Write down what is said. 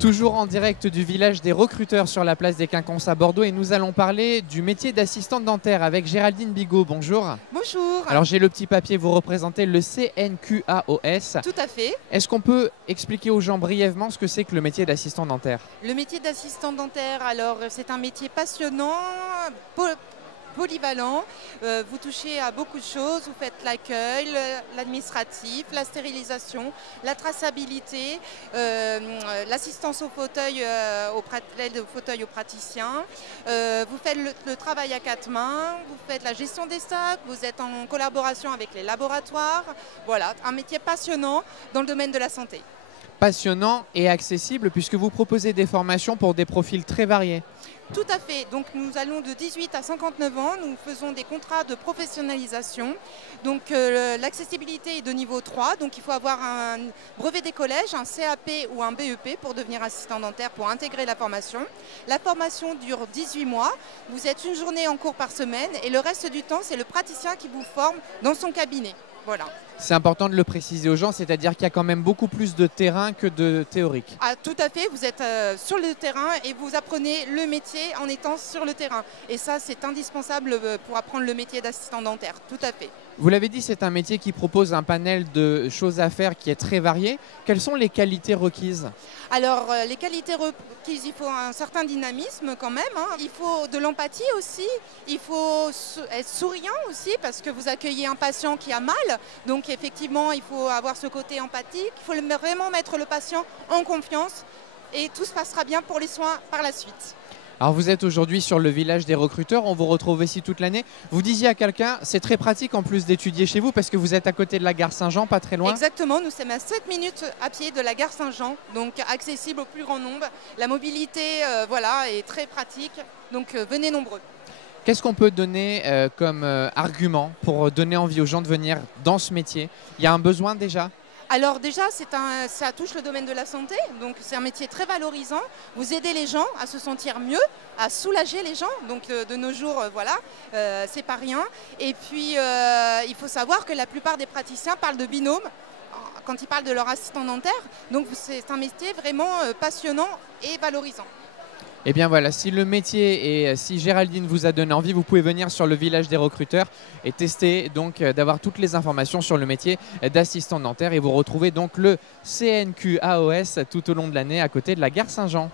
Toujours en direct du village des recruteurs sur la place des Quinconces à Bordeaux et nous allons parler du métier d'assistante dentaire avec Géraldine Bigot. Bonjour. Bonjour. Alors j'ai le petit papier, vous représentez le CNQAOS. Tout à fait. Est-ce qu'on peut expliquer aux gens brièvement ce que c'est que le métier d'assistant dentaire? Le métier d'assistant dentaire, alors c'est un métier passionnant, polyvalent. Vous touchez à beaucoup de choses. Vous faites l'accueil, l'administratif, la stérilisation, la traçabilité, l'assistance au fauteuil, l'aide au fauteuil aux praticiens. Vous faites le travail à quatre mains. Vous faites la gestion des stocks. Vous êtes en collaboration avec les laboratoires. Voilà, un métier passionnant dans le domaine de la santé. Passionnant et accessible puisque vous proposez des formations pour des profils très variés. Tout à fait. Donc nous allons de 18 à 59 ans. Nous faisons des contrats de professionnalisation. Donc l'accessibilité est de niveau 3. Donc il faut avoir un brevet des collèges, un CAP ou un BEP pour devenir assistant dentaire, pour intégrer la formation. La formation dure 18 mois. Vous êtes une journée en cours par semaine et le reste du temps, c'est le praticien qui vous forme dans son cabinet. Voilà. C'est important de le préciser aux gens, c'est-à-dire qu'il y a quand même beaucoup plus de terrain que de théorique. Ah, tout à fait, vous êtes sur le terrain et vous apprenez le métier en étant sur le terrain. Et ça, c'est indispensable pour apprendre le métier d'assistant dentaire, tout à fait. Vous l'avez dit, c'est un métier qui propose un panel de choses à faire qui est très varié. Quelles sont les qualités requises? Alors, les qualités requises, il faut un certain dynamisme quand même. Il faut de l'empathie aussi. Il faut être souriant aussi parce que vous accueillez un patient qui a mal. Donc, effectivement, il faut avoir ce côté empathique. Il faut vraiment mettre le patient en confiance et tout se passera bien pour les soins par la suite. Alors vous êtes aujourd'hui sur le village des recruteurs, on vous retrouve ici toute l'année. Vous disiez à quelqu'un, c'est très pratique en plus d'étudier chez vous parce que vous êtes à côté de la gare Saint-Jean, pas très loin. Exactement, nous sommes à 7 minutes à pied de la gare Saint-Jean, donc accessible au plus grand nombre. La mobilité voilà, est très pratique, donc venez nombreux. Qu'est-ce qu'on peut donner comme argument pour donner envie aux gens de venir dans ce métier? Il y a un besoin déjà? Alors déjà, ça touche le domaine de la santé, donc c'est un métier très valorisant. Vous aidez les gens à se sentir mieux, à soulager les gens, donc de nos jours, voilà, c'est pas rien. Et puis, il faut savoir que la plupart des praticiens parlent de binôme quand ils parlent de leur assistant dentaire, donc c'est un métier vraiment passionnant et valorisant. Eh bien voilà, si le métier et si Géraldine vous a donné envie, vous pouvez venir sur le village des recruteurs et tester donc d'avoir toutes les informations sur le métier d'assistant dentaire et vous retrouvez donc le CNQAOS tout au long de l'année à côté de la gare Saint-Jean.